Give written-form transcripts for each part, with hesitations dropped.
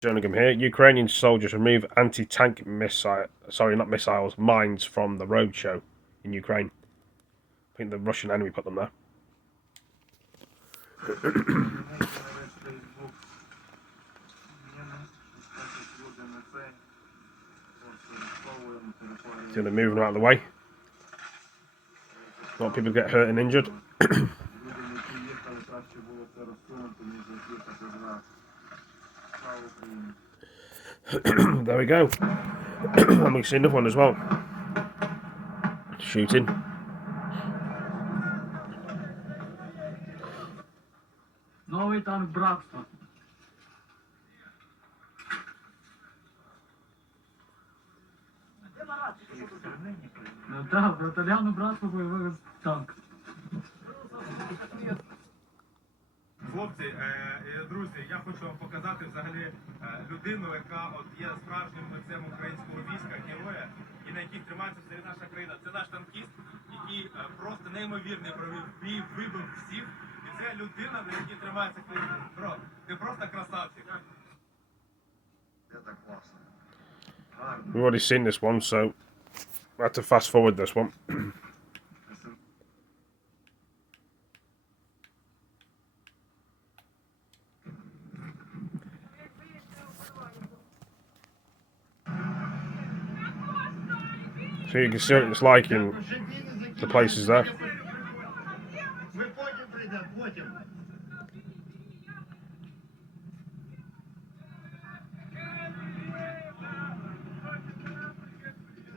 Jerningham here. Ukrainian soldiers remove anti-tank mines from the roadshow in Ukraine. I think the Russian enemy put them there. So they're moving out of the way. A lot of people get hurt and injured. There we go. And we see another one as well. Shooting. Новий танк братства. Ну так, браталяну братство бойових танк. Хлопці, друзі, я хочу вам показати взагалі людину, яка от є справжнім лицем українського війська, героя, і на яких тримається взагалі наша країна. Це наш танкіст, який просто неймовірний провів бій, вибив всіх. І це людина, на якій тримається країна. Бро, ти просто красавчик. Це так класно. We've already seen this one, so I had to fast forward this one. So you can see what it's like in the places there.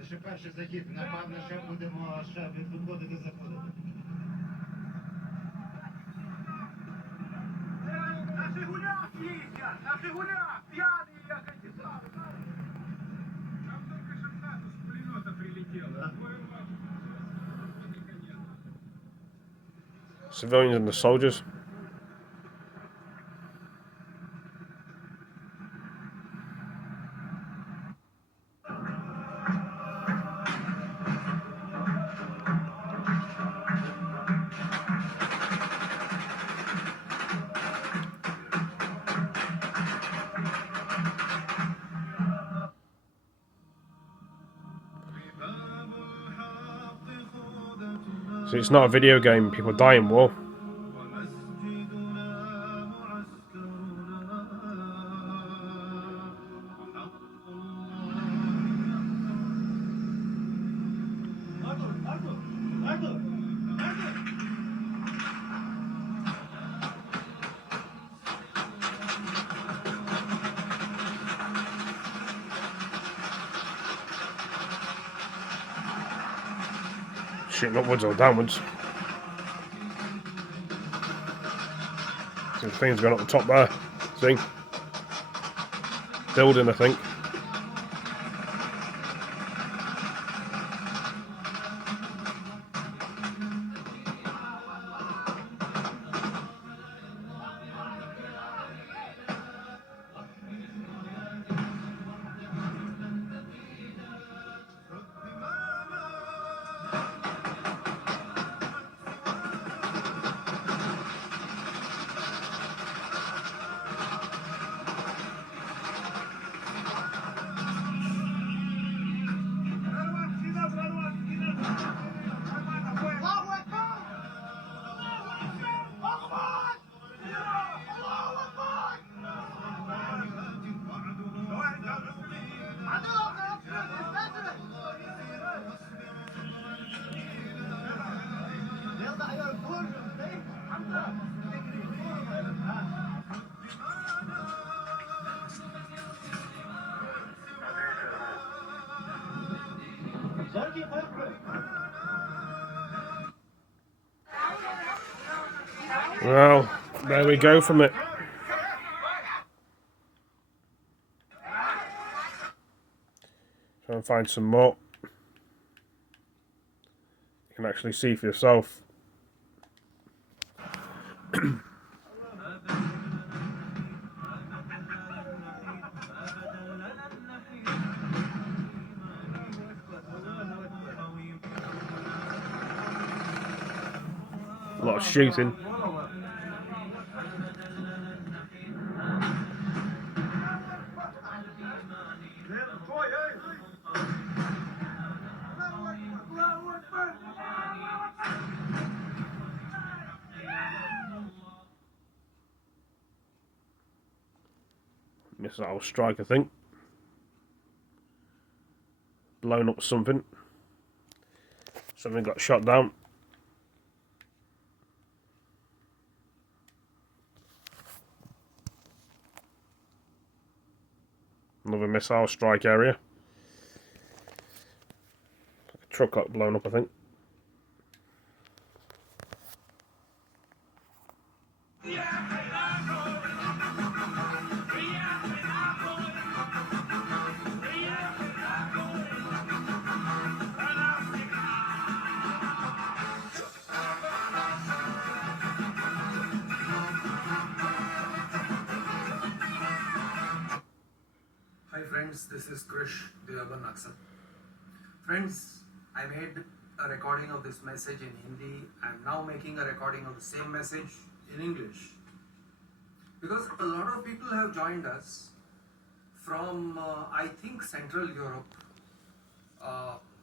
Це перший захід, напевно, ще будемо виходити, заходити. На Жигулях їздять! На Жигулях! П'яний їхати! Там только шахтату с пулемета прилетело. Civilians and the soldiers. So it's not a video game, people die in war. Shooting upwards or downwards. So the thing's going up the top there. See? Building, I think. Well, there we go from it. Try and find some more. You can actually see for yourself. A lot of shooting. Missile strike, I think. Blown up something. Something got shot down. Another missile strike area. A truck got blown up, I think. Hi friends, this is Krish, the Urban Naxal. Friends, I made a recording of this message in Hindi. I'm now making a recording of the same message in English. Because a lot of people have joined us from, I think, Central Europe.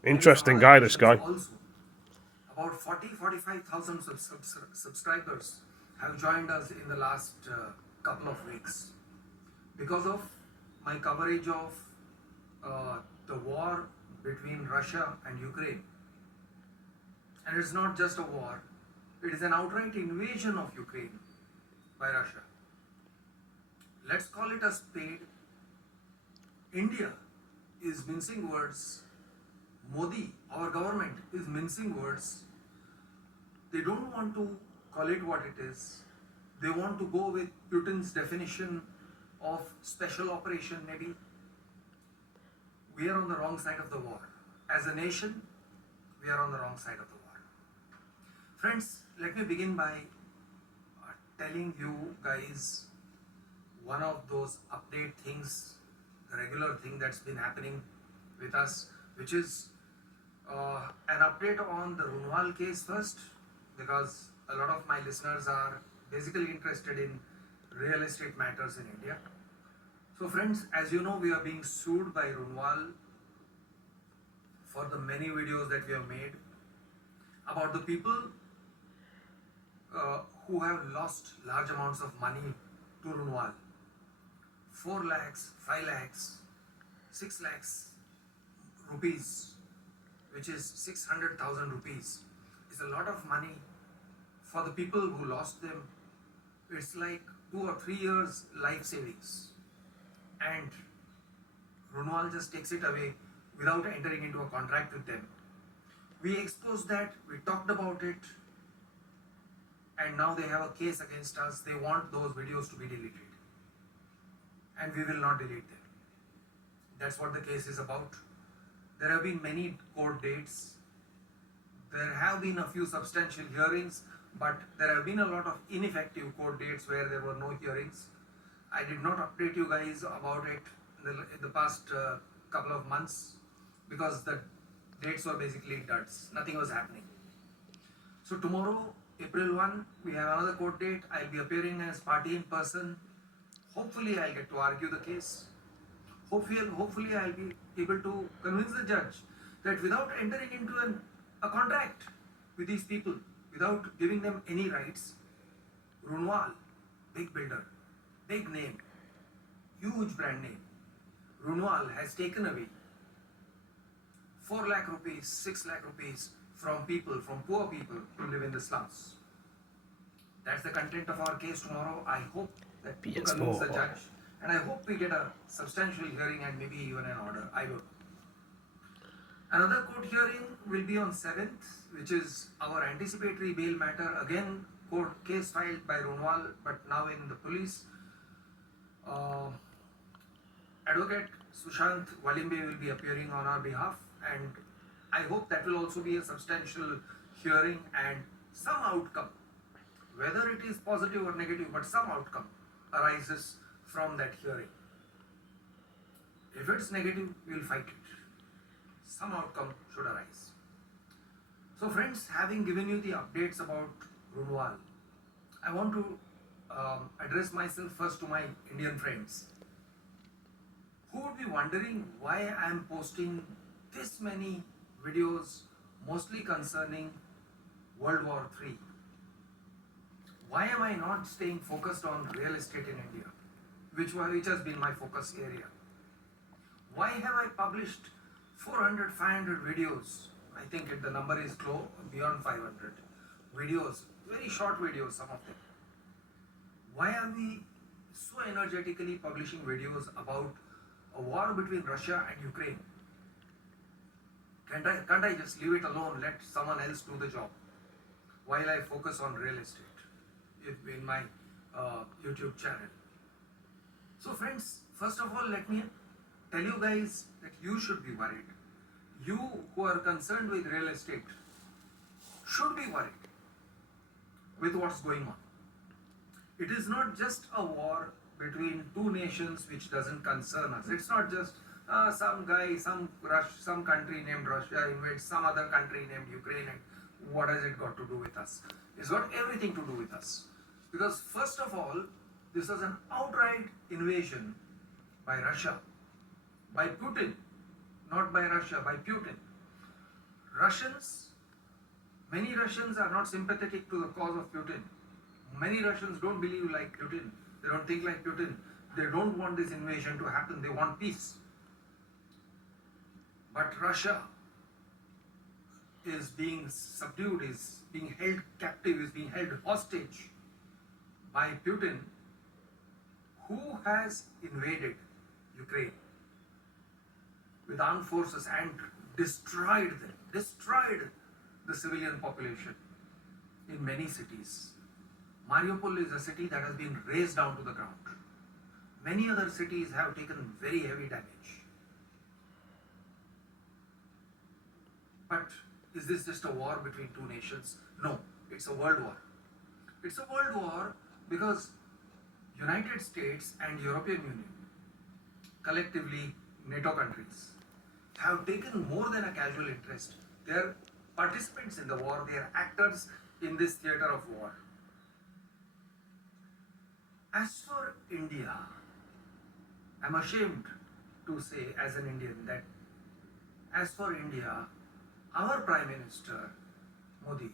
Interesting guy, this guy. Also, about 45,000 subscribers have joined us in the last couple of weeks. Because of my coverage of the war between Russia and Ukraine. And it's not just a war, it is an outright invasion of Ukraine by Russia. Let's call it a spade. India is mincing words. Modi, our government, is mincing words. They don't want to call it what it is. They want to go with Putin's definition of special operation, maybe. We are on the wrong side of the war. As a nation, we are on the wrong side of the war. Friends, let me begin by telling you guys one of those update things, the regular thing that's been happening with us, which is an update on the Runwal case first, because a lot of my listeners are basically interested in real estate matters in India. So friends, as you know, we are being sued by Runwal for the many videos that we have made about the people who have lost large amounts of money to Runwal. 4 lakhs, 5 lakhs, 6 lakhs rupees, which is 600,000 rupees, is a lot of money for the people who lost them. It's like 2 or 3 years life savings, and Runwal just takes it away without entering into a contract with them. We exposed that, we talked about it, and now they have a case against us. They want those videos to be deleted, and we will not delete them. That's what the case is about. There have been many court dates. There have been a few substantial hearings, but there have been a lot of ineffective court dates where there were no hearings. I did not update you guys about it in the past couple of months because the dates were basically duds. Nothing was happening. So tomorrow, April 1, we have another court date. I'll be appearing as party in person. Hopefully, I'll get to argue the case. Hopefully, I'll be able to convince the judge that without entering into a contract with these people, without giving them any rights, Runwal, big builder, big name, huge brand name, Runwal has taken away 4 lakh rupees, 6 lakh rupees from people, from poor people who live in the slums. That's the content of our case tomorrow. I hope that to convince the judge, and I hope we get a substantial hearing and maybe even an order. I will. Another court hearing will be on 7th, which is our anticipatory bail matter. Again, court case filed by Runwal, but now in the police. Advocate Sushant Walimbe will be appearing on our behalf, and I hope that will also be a substantial hearing and some outcome, whether it is positive or negative, but some outcome arises from that hearing. If it's negative, we'll fight it. Some outcome should arise. So friends, having given you the updates about Runwal, I want to address myself first to my Indian friends who would be wondering why I am posting this many videos, mostly concerning World War III. Why am I not staying focused on real estate in India, which has been my focus area. Why have I published 400, 500 videos? I think the number is beyond 500 videos, very short videos, some of them. Why are we so energetically publishing videos about a war between Russia and Ukraine? Can't I just leave it alone, let someone else do the job while I focus on real estate in my YouTube channel? So friends, first of all, let me tell you guys that you should be worried. You who are concerned with real estate should be worried with what's going on. It is not just a war between two nations which doesn't concern us. It's not just some guy, some country named Russia invades some other country named Ukraine, and what has it got to do with us? It's got everything to do with us. Because first of all, this was an outright invasion by Russia, by Putin, not by Russia, by Putin. Many Russians are not sympathetic to the cause of Putin. Many Russians don't believe like Putin. They don't think like Putin. They don't want this invasion to happen. They want peace. But Russia is being subdued, is being held captive, is being held hostage by Putin, who has invaded Ukraine with armed forces and destroyed the civilian population in many cities. Mariupol is a city that has been razed down to the ground. Many other cities have taken very heavy damage. But is this just a war between two nations? No, it's a world war. It's a world war because United States and European Union, collectively NATO countries, have taken more than a casual interest. They are participants in the war, they are actors in this theatre of war. As for India, I'm ashamed to say as an Indian that as for India, our Prime Minister Modi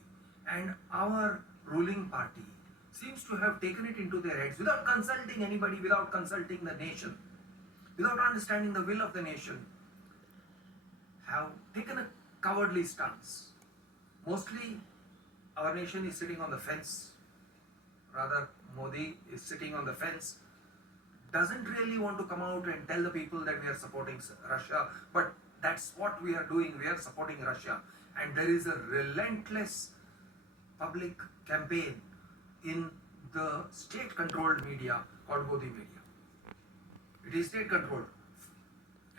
and our ruling party seems to have taken it into their heads without consulting anybody, without consulting the nation, without understanding the will of the nation, have taken a cowardly stance. Mostly our nation is sitting on the fence. Rather, Modi is sitting on the fence, doesn't really want to come out and tell the people that we are supporting Russia, but that's what we are doing, we are supporting Russia. And there is a relentless public campaign in the state-controlled media called Modi media. It is state-controlled.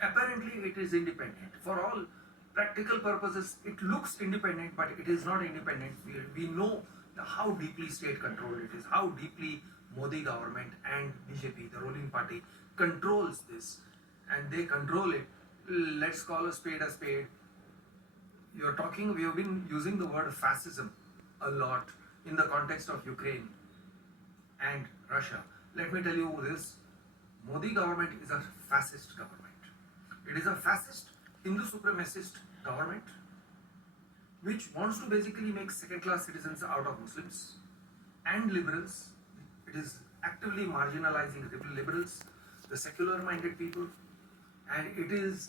Apparently it is independent. For all practical purposes, it looks independent, but it is not independent. We know how deeply state-controlled it is, how deeply Modi government and BJP, the ruling party, controls this. And they control it. Let's call a spade a spade. We have been using the word fascism a lot in the context of Ukraine and Russia. Let me tell you this, Modi government is a fascist government. It is a fascist, Hindu supremacist government which wants to basically make second-class citizens out of Muslims and liberals. It is actively marginalizing liberals, the secular-minded people, and it is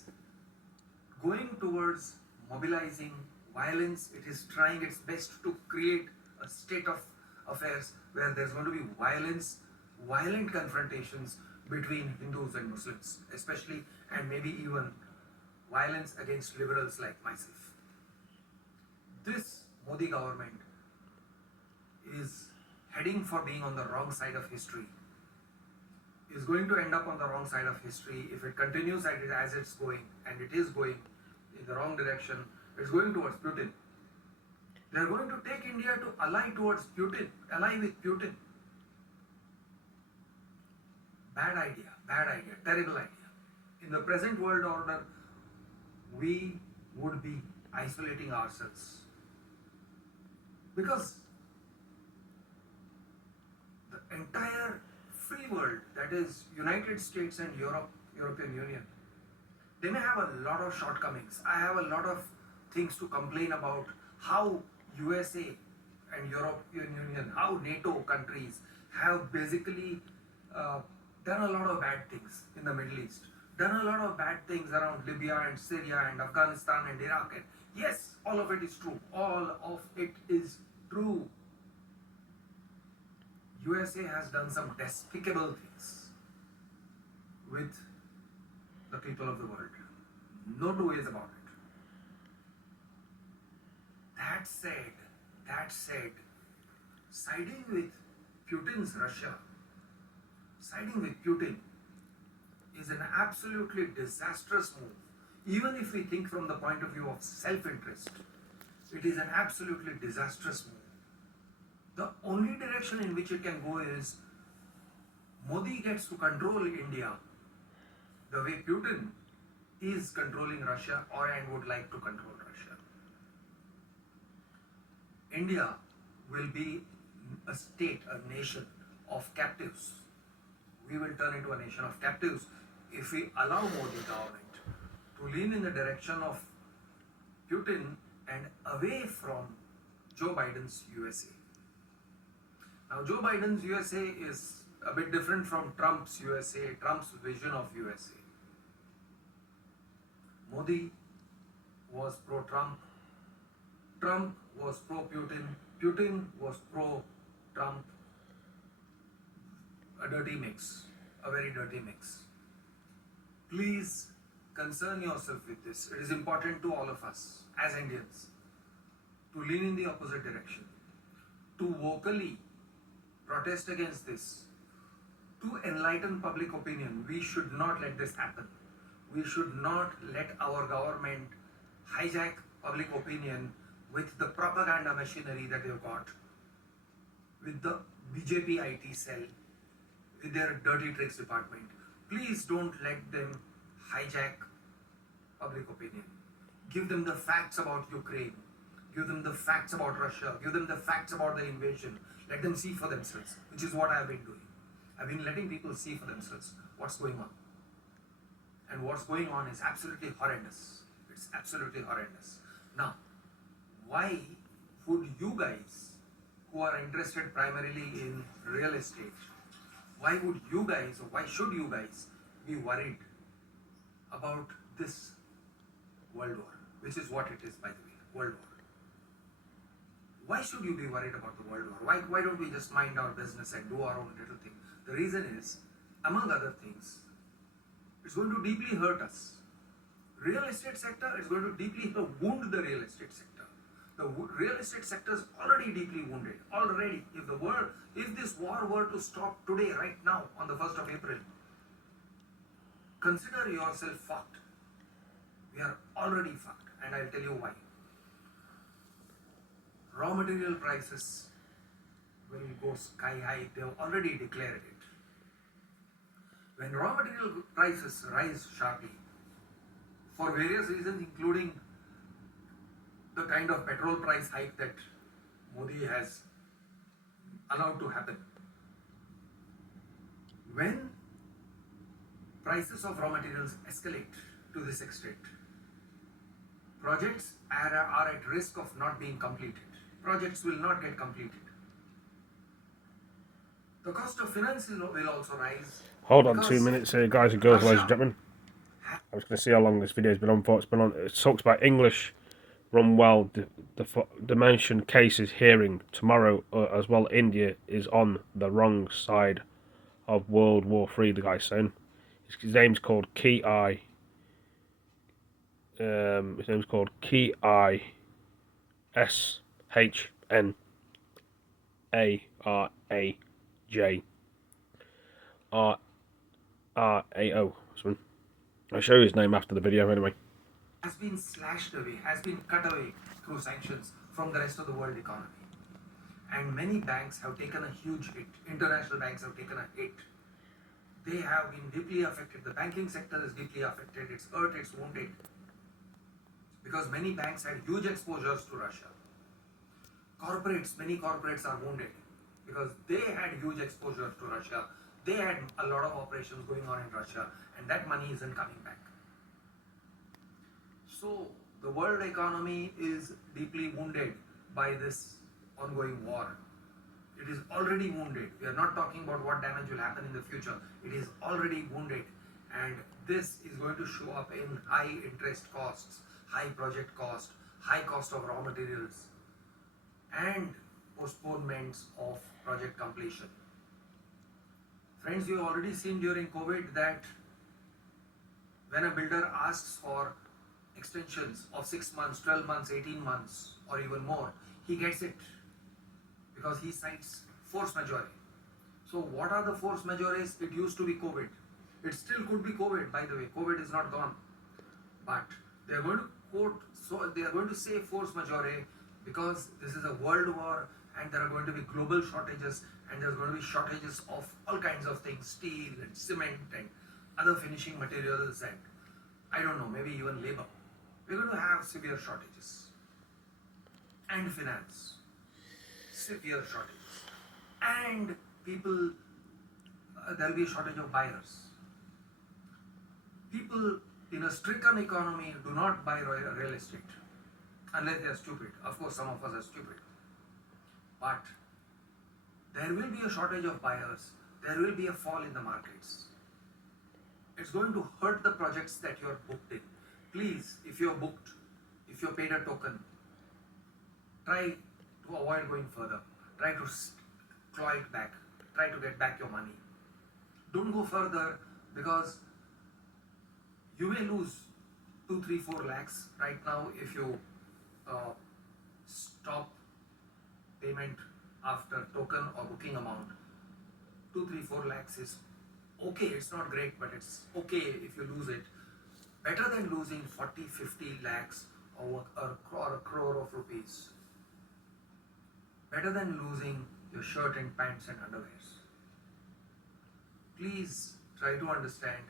going towards mobilizing violence. It is trying its best to create a state of affairs where there's going to be violence, violent confrontations between Hindus and Muslims, especially, and maybe even violence against liberals like myself. This Modi government is heading for being on the wrong side of history, is going to end up on the wrong side of history if it continues as it's going, and it is going in the wrong direction. It's going towards Putin. They're going to take India to ally towards Putin, ally with Putin. Bad idea, terrible idea. In the present world order, we would be isolating ourselves. Because the entire free world, that is United States and European Union, they may have a lot of shortcomings. I have a lot of things to complain about how USA and European Union, how NATO countries have basically done a lot of bad things in the Middle East, done a lot of bad things around Libya and Syria and Afghanistan and Iraq. And yes, all of it is true. All of it is true. USA has done some despicable things with the people of the world. No two ways about it. That said, siding with Putin's Russia, siding with Putin is an absolutely disastrous move. Even if we think from the point of view of self-interest, it is an absolutely disastrous move. The only direction in which it can go is Modi gets to control India the way Putin is controlling Russia and would like to control Russia. India will be a state, a nation of captives. We will turn into a nation of captives if we allow Modi government to lean in the direction of Putin and away from Joe Biden's USA. Now, Joe Biden's USA is a bit different from Trump's USA, Trump's vision of USA. Modi was pro-Trump, Trump was pro-Putin, Putin was pro-Trump. A dirty mix, a very dirty mix. Please concern yourself with this. It is important to all of us as Indians to lean in the opposite direction, to vocally protest against this, to enlighten public opinion. We should not let this happen. We should not let our government hijack public opinion with the propaganda machinery that they've got, with the BJP IT cell, with their dirty tricks department. Please don't let them hijack public opinion. Give them the facts about Ukraine. Give them the facts about Russia. Give them the facts about the invasion. Let them see for themselves, which is what I've been doing. I've been letting people see for themselves what's going on. And what's going on is absolutely horrendous. It's absolutely horrendous. Now, why would you guys, who are interested primarily in real estate, why would you guys, or why should you guys be worried about this world war, which is what it is, by the way, world war? Why should you be worried about the world war? Why don't we just mind our business and do our own little thing? The reason is, among other things, it's going to deeply hurt us. Real estate sector is going to deeply wound the real estate sector. The real estate sector is already deeply wounded. Already, if this war were to stop today, right now, on the 1st of April, consider yourself fucked. We are already fucked, and I'll tell you why. Raw material prices will go sky high. They have already declared it. When raw material prices rise sharply, for various reasons, including the kind of petrol price hike that Modi has allowed to happen, when prices of raw materials escalate to this extent, projects are at risk of not being completed. Projects will not get completed. The cost of finance will also rise. Hold on 2 minutes here, guys and girls, ladies and gentlemen. I was going to see how long this video's been on for. It's been on. It talks about English Runwal Defamationcases hearing tomorrow as well. India is on the wrong side of World War III, the guy's saying. His name's called Ki. His name's called Ki SHNARAJRAO. I'll show you his name after the video anyway. Has been slashed away, has been cut away through sanctions from the rest of the world economy. And many banks have taken a huge hit. International banks have taken a hit. They have been deeply affected. The banking sector is deeply affected. It's hurt, it's wounded. Because many banks had huge exposures to Russia. Many corporates are wounded because they had huge exposure to Russia. They had a lot of operations going on in Russia, and that money isn't coming back. So the world economy is deeply wounded by this ongoing war. It is already wounded. We are not talking about what damage will happen in the future. It is already wounded, and this is going to show up in high interest costs, high project cost, high cost of raw materials, and postponements of project completion. Friends, you have already seen during COVID that when a builder asks for extensions of 6 months, 12 months, 18 months, or even more, he gets it because he cites force majeure. So what are the force majeures? It used to be COVID. It still could be COVID, by the way. COVID is not gone. But they are going to quote, so they are going to say force majeure because this is a world war and there are going to be global shortages, and there's going to be shortages of all kinds of things, steel and cement and other finishing materials, and I don't know, maybe even labor. We're going to have severe shortages. And finance. Severe shortages. And people, there'll be a shortage of buyers. People in a stricken economy do not buy real estate unless they are stupid. Of course, some of us are stupid. But there will be a shortage of buyers. There will be a fall in the markets. It's going to hurt the projects that you're booked in. Please, if you're booked, if you're paid a token, try to avoid going further. Try to claw it back. Try to get back your money. Don't go further because you may lose 2, 3, 4 lakhs right now if you stop payment after token or booking amount. 2, 3, 4 lakhs is okay. It's not great, but it's okay if you lose it. Better than losing 40, 50 lakhs or a crore of rupees. Better than losing your shirt and pants and underwears. Please try to understand,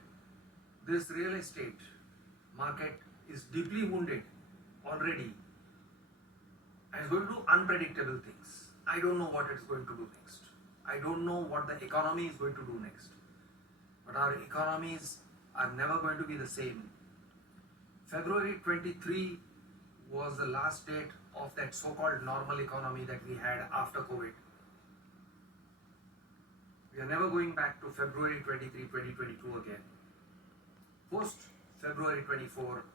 this real estate market is deeply wounded already and is going to do unpredictable things. I don't know what it's going to do next. I don't know what the economy is going to do next. But our economies are never going to be the same. February 23 was the last date of that so-called normal economy that we had after COVID. We are never going back to February 23, 2022 again. Post February 24,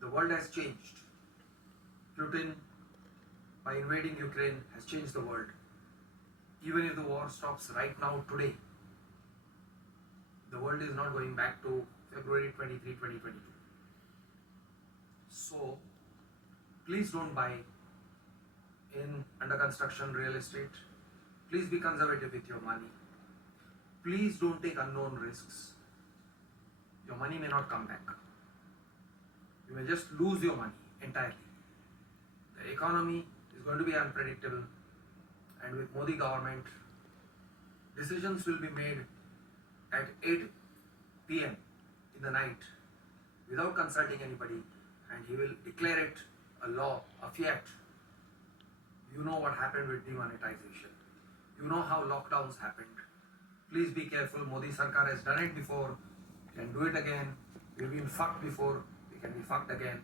the world has changed. Putin, by invading Ukraine, has changed the world. Even if the war stops right now, today, the world is not going back to February 23, 2022. So, please don't buy in under construction real estate. Please be conservative with your money. Please don't take unknown risks. Your money may not come back. You may just lose your money entirely. The economy is going to be unpredictable, and with Modi government, decisions will be made at 8 p.m. in the night without consulting anybody, and he will declare it a law, a fiat. You know what happened with demonetization. You know how lockdowns happened. Please be careful. Modi Sarkar has done it before, can do it again. We've been fucked before, we can be fucked again.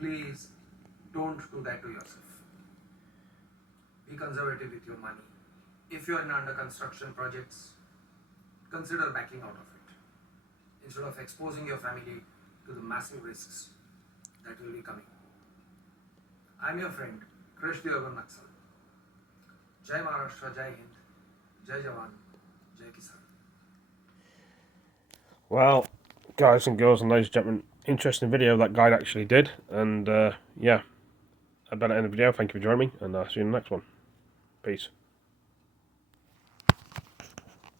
Please don't do that to yourself. Be conservative with your money. If you are in under construction projects, consider backing out of it instead of exposing your family to the massive risks that will be coming. I'm your friend, Krish the Urban Naxal. Jai Maharashtra, Jai Hind, Jai Jawan, Jai Kisan. Well, guys and girls and ladies and gentlemen, interesting video that guide actually did. And yeah, I better end the video. Thank you for joining me, and I'll see you in the next one. Peace.